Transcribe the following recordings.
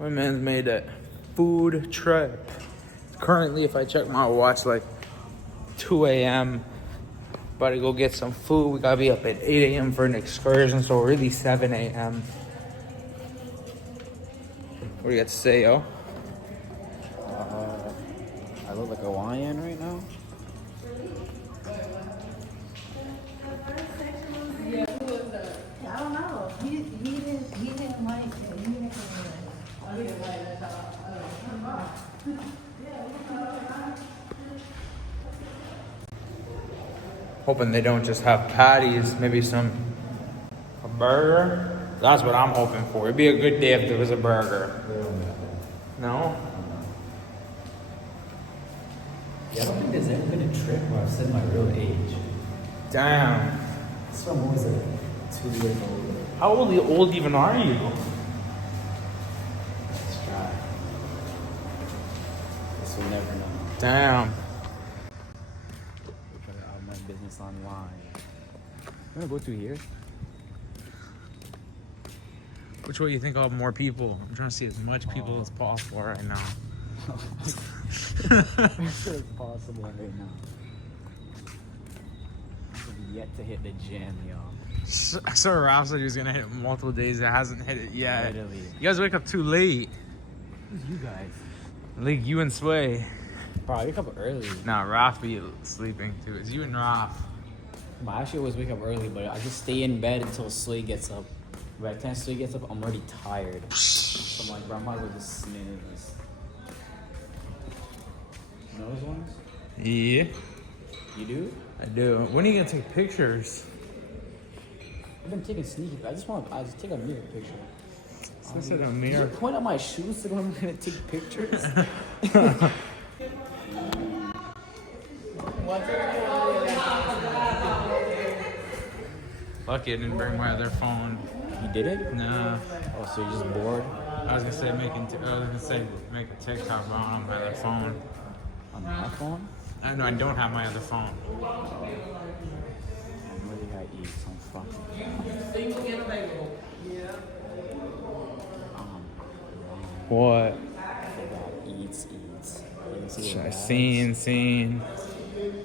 My man's made a food trip. Currently, if I check my watch, like 2 a.m. About to go get some food. We gotta be up at 8 a.m. for an excursion, so really 7 a.m. What do you got to say, yo? I look like a Hawaiian right now. I don't know. He didn't like it. He didn't like it. Hoping they don't just have patties, maybe a burger. That's what I'm hoping for. It'd be a good day if there was a burger. No? Yeah, I don't think there's ever been a trip where I've said my real age. Damn. So I'm always like 2 years old. How old even are you? Let's try. Guess we'll never know. Damn. We'll try to out my business online. I'm gonna go through here. Which way you think I'll have more people? I'm trying to see as much people as possible right now. As soon as possible right now. I'm yet to hit the gym, yo. So Ralph said he was gonna hit it multiple days. It hasn't hit it yet. Literally. You guys wake up too late. Who's you guys? Like you and Sway. Bro, I wake up early. Nah, Ralph be sleeping too. It's you and Ralph. I actually always wake up early, but I just stay in bed until Slay gets up. By the time Slay gets up, I'm already tired. So I'm like, bro, I might as well just snooze. You know those ones? Yeah, You do? I do. When are you gonna take pictures? I've been taking sneaky. I just take a mirror picture. I said a Did you mirror. point at my shoes so I'm gonna take pictures? Lucky I didn't bring my other phone. You didn't? No. Oh, so you're just bored? I was gonna say make a TikTok, but I don't have my other phone. On my phone? I know I don't have my other phone. I'm really gonna eat some fucking. What? Eats. You see the Seen.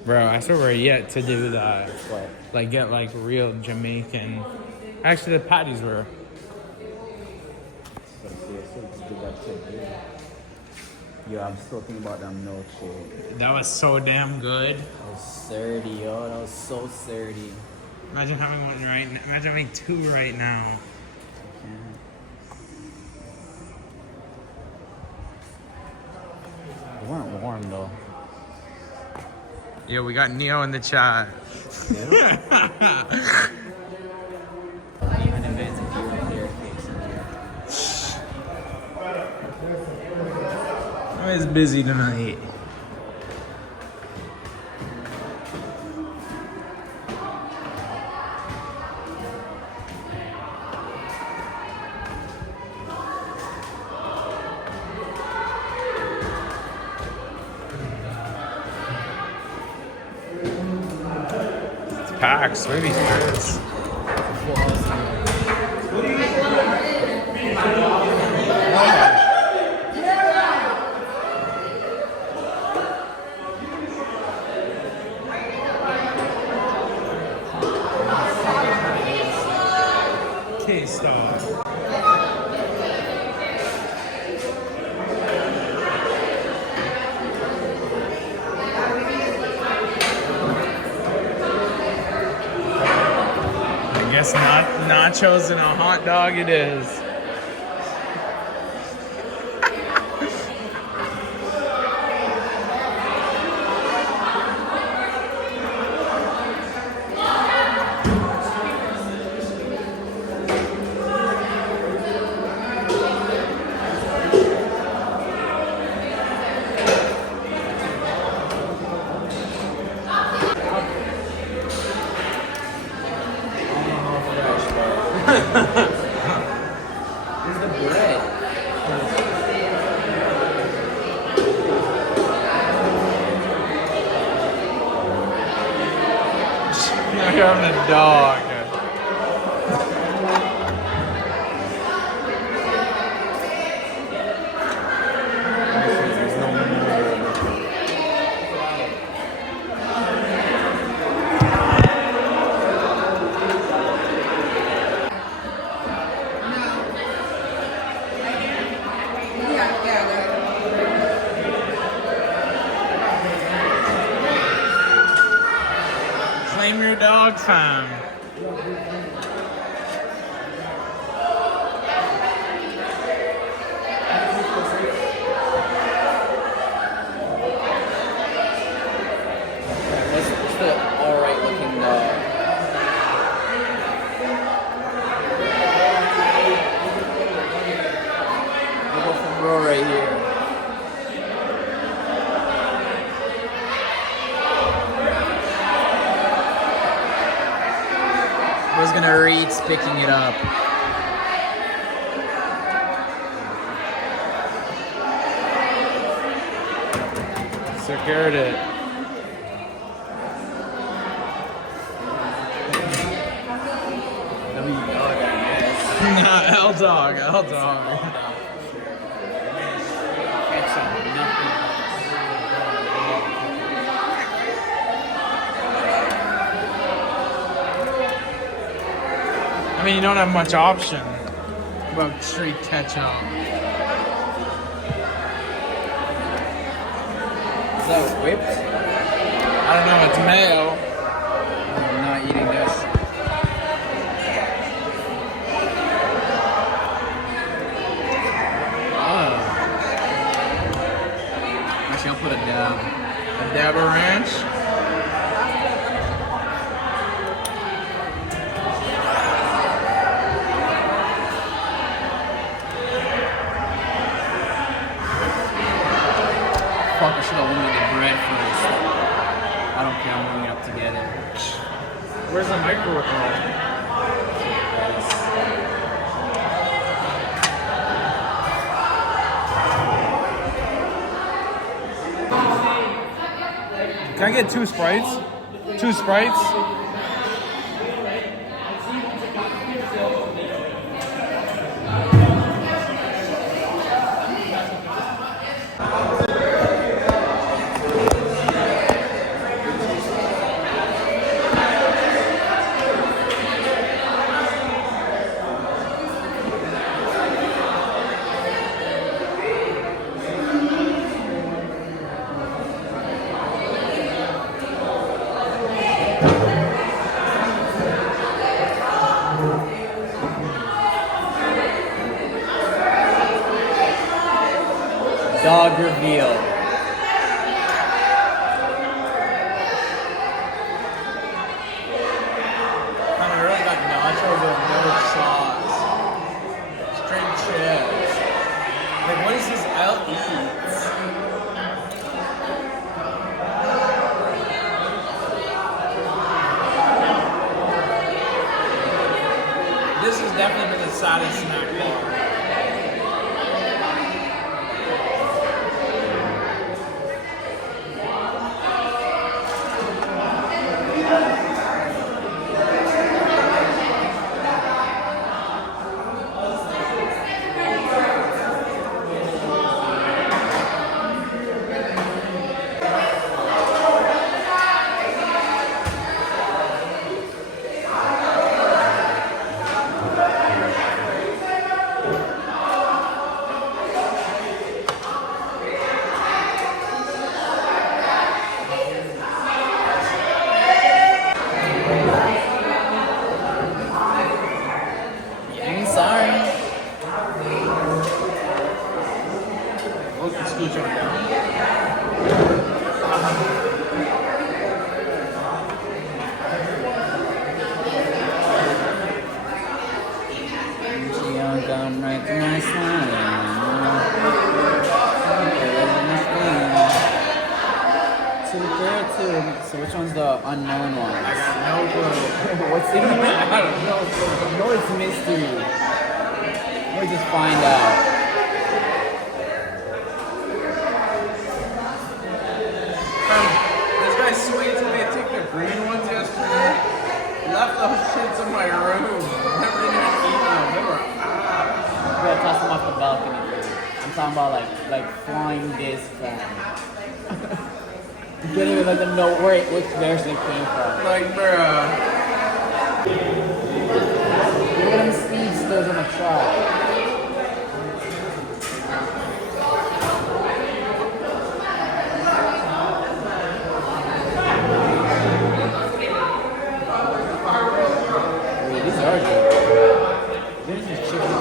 Bro, I swear we're yet to do that. What? Like get like real Jamaican. Actually, the patties were. Yo, I'm still thinking about that milkshake. That was so damn good. That was 30, yo. That was so 30. Imagine having one right now. Imagine having two right now. They weren't warm though. Yo, we got Neo in the chat. I'm always busy tonight. It's packed. Where are these shirts? K-Star. I guess not nachos and a hot dog it is. the bread. You're having a dog. Claim your dog time. What's the alright looking dog? We'll go for bro right here. Bro's gonna read picking it up. Secured it. W dog, I guess. Nah, L dog, L dog. I mean, you don't have much option about straight ketchup. Is that whipped? I don't know, it's mayo. I'm not eating this. Actually, I'll put a dab. A dab of ranch. Fuck, I should have warmed the bread first. I don't care, I'm warming it up together. Where's the microwave? Can I get 2 Sprites? 2 Sprites? Dog reveal. I really got nachos with no sauce. Straight chips. Like, what is this L eats? This has definitely been the saddest snack bar. What's in here? I don't know. No, it's mystery. We'll just find out. This guy swears me I took the green ones yesterday. Left those shits in my room. Never even eaten them. They were You gotta toss them off the balcony, dude. I'm talking about like flying disc fan. You can't even let them know which version it came from. like, bruh. Look at them speedsters on the track. Wait, these are good. This is chicken.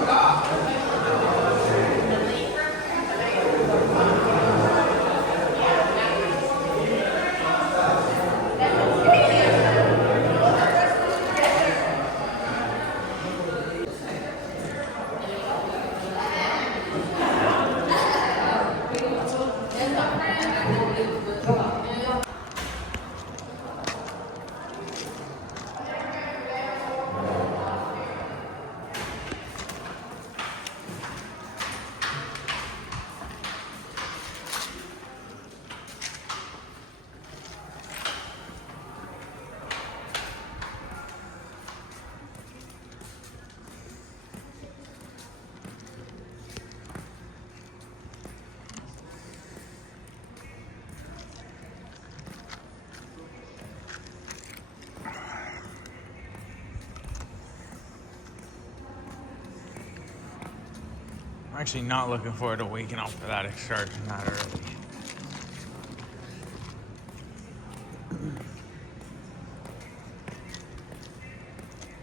I'm actually not looking forward to waking up for that excursion that early.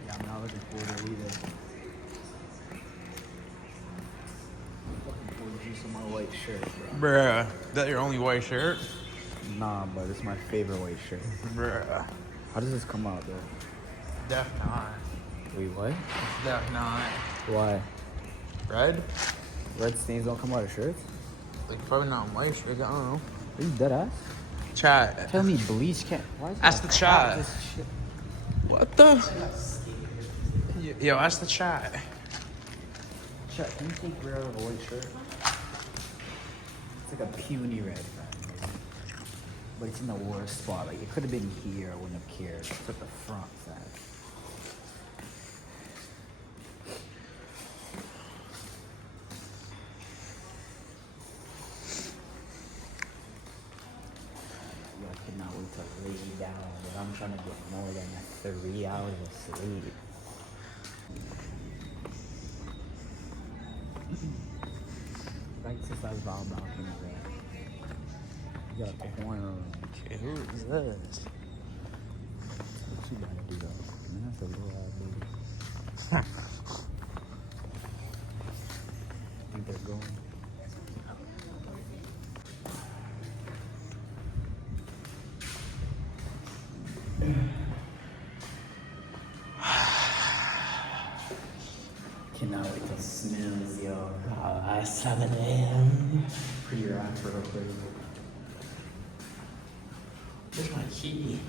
Yeah, I'm not looking forward to it either. Looking forward to use of my white shirt, bro. Bruh, that your only white shirt? Nah, but it's my favorite white shirt. Bruh. How does this come out, though? Def not. Wait, what? Def not. Why? Red? Red stains don't come out of shirts? Like probably not white shirt, I don't know. Are you dead ass? Chat. Tell me bleach can't. Why is Ask that the crap, chat. this shit? What the? Yo, ask the chat. Chat, can you take red out of a white shirt? It's like a puny red, man. But it's in the worst spot. Like, it could have been here, I wouldn't have cared. It's at the front side. I cannot wait to lay down, but I'm trying to get more than 3 hours of sleep. Right since I was all balcony, bro. You got a corner. Okay, who is this? What you gotta do though? Man, that's a little ass baby. I think they're going. Cannot wait to snooze, yo. 7 a.m. Pretty rough real quick. Where's my key?